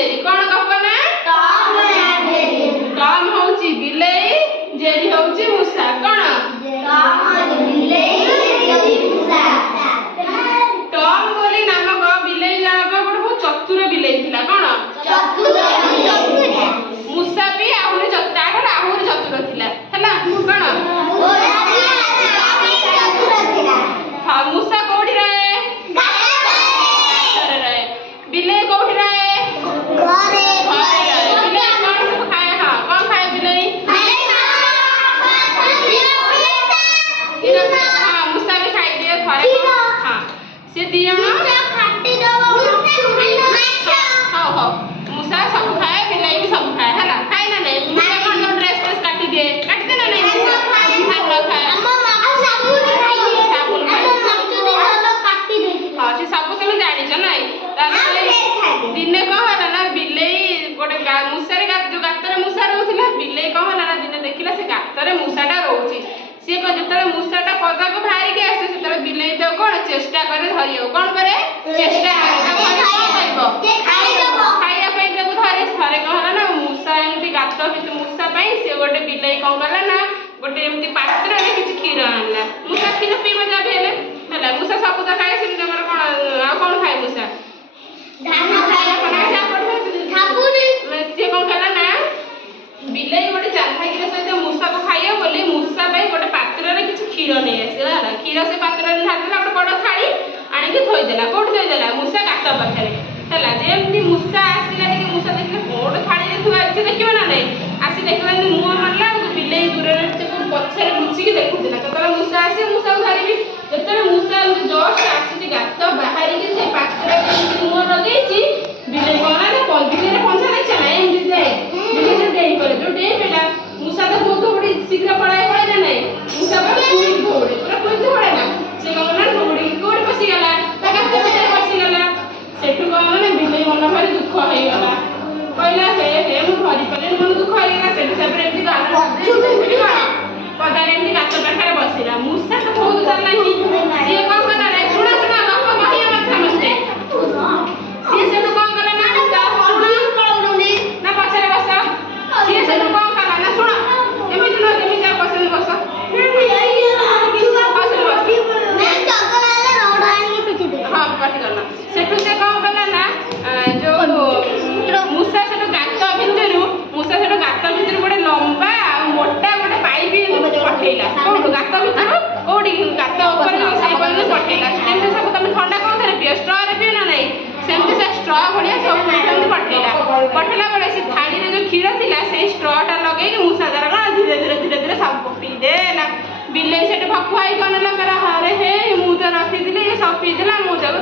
Jerry कौन गप ना टॉम होउची बिलेई जेरी होउची मूसा कौन टॉम बोली नामक बिलेई जनक गोटे बहुत चतुर बिलेई थिला कौन मूसा भी आहुरी चतुर थिला हला कौन हाँ मूसा कोठी रहे बिलेई कोठी रहे बिलेई कौन सब खाए हाँ कौन खाए बिलेई हाँ मूसा भी खाई दिए थोड़े हाँ से दिया हाँ हाँ मूसा सब खाए बिलेई भी सब खाए हला खाए ना नहीं मूसा कौन ड्रेस काटी दे ना नहीं मूसा खाए हाँ से सब तुम जानी नहीं दिने कौन है ना बिलेई गोटे मूसा जो गातर मूसा रोला बिलेई कौन है ना दिने देखला से गातर मूसाटा रोचे सी जो मूसाटा पदाक बाहर के आसे से बिलेई तो कौन चेष्टा करे धरियो कौन करे चेष्टा खाइबा धरे थरे कौन ना मूसा एमती गात भितर मूसा से गोटे बिलेई कौन कला ना गोटे एमती पात्र में किसी क्षीर आनला मूसा क्षीर पी मजा भी है मूसा सब तो खाए से कौन खाए मूसा सी कौन कला ना बिलेई गोटे चालाकी सहित मूसा को खाइए बोली मूसा गोटे पात्र में किसी क्षीर नहीं आसला क्षीर से पात्र में ढालीदेला गोटे बड़ थाली आणिक थोदेला कौट थोदेला मूसा गात पाखे है जमी मूसा आसला मूसा देखिए कौट थाली थुआ देखिए ना नहीं आसी देखा मुँह मारला बिलेई दूर पछे लुचिकी देखुला जो मूसा आसे मूसा को धरबी जो मूसा जस्ट आसी गात बाहर से पात्र मुँह लगे बिलेई कौन ना बिलेई पंचा देखा ना एमती बिलेई से डेई पड़े जो डेई पेला मूसा तो बहुत बड़ी शीघ्र पड़ाए पड़े ना नहीं मूसा दौड़े पूरा दौड़े ना से कौन ना दौड़ी कौट पशिगला पशिगला सेठू कौन ना बिलेई मन भारी दुख हो गला कहला हे मुझे धरी पारे मन दुख हो गला से पदारे एमती गात पाखे बसला मूसा तो बहुत चालाकी सी कौन कला ना शुणा शुणा गप कहिए मत समझते सी से तो कौन कला ना ना पछरे बस सी से तो कौन कला ना शुणा एमती न एमती जा पसंद बस हाँ पटी गला सेठू से कौन कला ना जो मूसा से गात भितर गोटे लंबा मोटा गोटे पाइप पठेला गात भितर कौटी गात पठेला सब तुम ठंडा कौन थे पियो स्ट्र पियो ना नहीं सेमती से स्ट्र भाया सब पठेला बेले से थाली जो क्षीर थी से स्ट्रटा लगे मूसा द्वारा धीरे धीरे सब पीदेला बिलेई से भकुआई कौन कहला अरे हे मुझे रखी सब पीदेला मुझे